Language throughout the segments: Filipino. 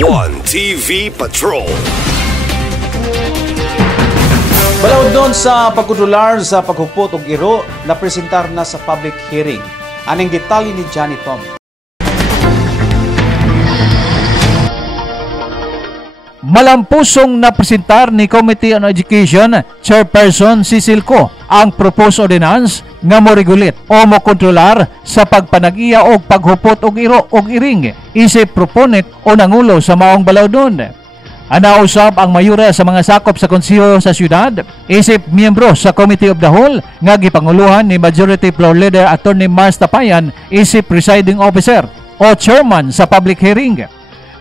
One TV Patrol. Balaod doon sa pagkudular sa paghupot og iro, napresentar na sa public hearing. Aning detalye ni Johnny Tom. Malampusong napresentar ni Committee on Education Chairperson Cecil Co ang proposed ordinance nga moregulit o mokontrolar sa pagpanag-iya o paghupot og iro og iring isip proponent o nangulo sa maong balaodon. Anausab ang mayura sa mga sakop sa konseho sa syudad isip miyembro sa Committee of the Whole nga gipanguluhan ni Majority Floor Leader Attorney Mars Tapayan isip presiding officer o chairman sa public hearing.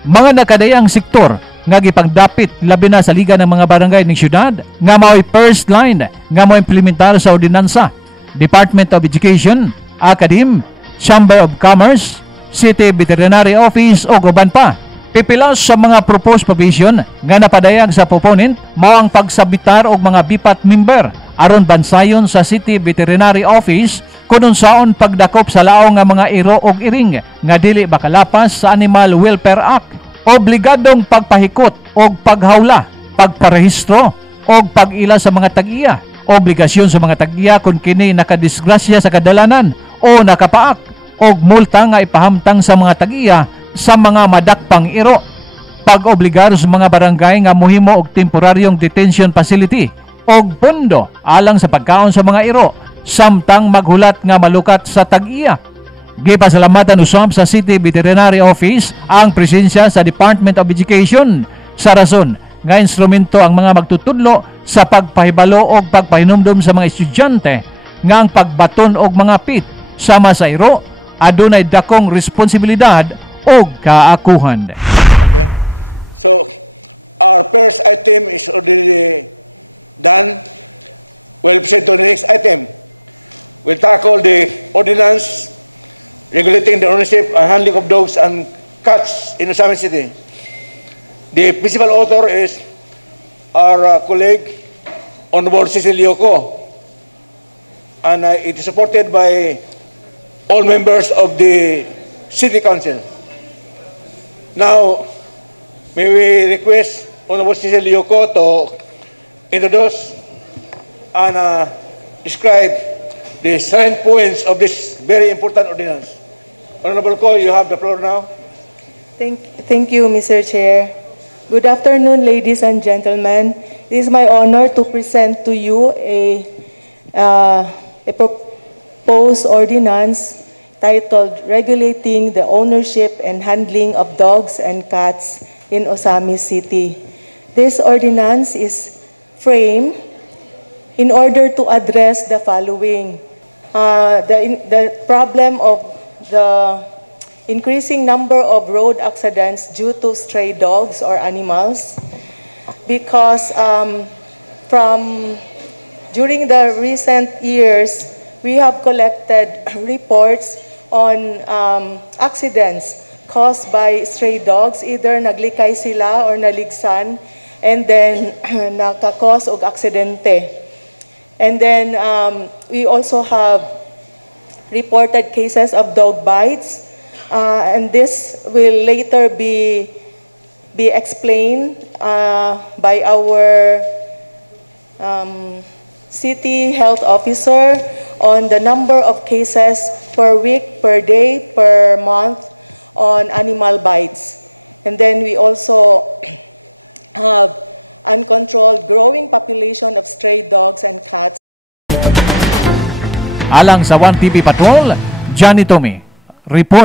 Mga nakadayang sektor nga gipangdapit labi na sa liga ng mga barangay ng syudad nga mao'y first line nga mo implementar sa ordinansa: Department of Education, Academe, Chamber of Commerce, City Veterinary Office o uban pa. Pipilas sa mga proposed provision nga napadayag sa proponent mao ang pagsabitar og mga bipat member aron bansayon sa City Veterinary Office kung unsaon pagdakop sa laong nga mga iro og iring nga dili makalapas sa Animal Welfare Act. Obligadong pagpahikot o paghawla, pagparehistro o pag-ila sa mga tag-iya. Obligasyon sa mga tag-iya kung kini nakadisgrasya sa kadalanan o nakapaak o multa nga ipahamtang sa mga tag-iya sa mga madakpang iro. Pag-obligar sa mga barangay nga mohimo og temporaryong detention facility o pondo alang sa pagkaon sa mga iro samtang maghulat nga malukat sa tag-iya. Gipasalamatan usab sa City Veterinary Office ang presensya sa Department of Education sa rason nga instrumento ang mga magtutudlo sa pagpahibalo o pagpahinumdum sa mga estudyante nga ang pagbaton og mga pit sama sa iro adunay dakong responsibilidad o kaakuhan. Okay. So our first item is already done. We'll proceed to the next item. We'll tackle the ordinance regulating the ownership and handling of dogs and cats in Osamis City. The principal author is our colleague, Honorable Cecil Yoco, and it is supported by all members of the City Council. Now, may we request Honorable Cecil Yoco to introduce and describe the selling points of this very important ordinance. Honorable Co, you have the floor now. Thank you, Mr. Chair. Good afternoon, ladies and gentlemen. It is my honor to present to you a proposed ordinance titled Regulating the Ownership and Handling of Dogs and Cats in Osamis City. This ordinance is framed in order to address the following. The problem of the increasing number of road accidents due to stray dogs or animals, because during the recent years we have collected reports on accidents caused by stray dogs, either naglikay sila or naligsan and then nakakos og aksidente. And then we also have reported cases of dog bites, and this will later be explained by our city health officer on the number of cases per week, per day, per month on animal bites. And then we also have uncontrolled growing population of stray dogs and cats. Alang sa 1 TV Patrol, Johnny Tommy report.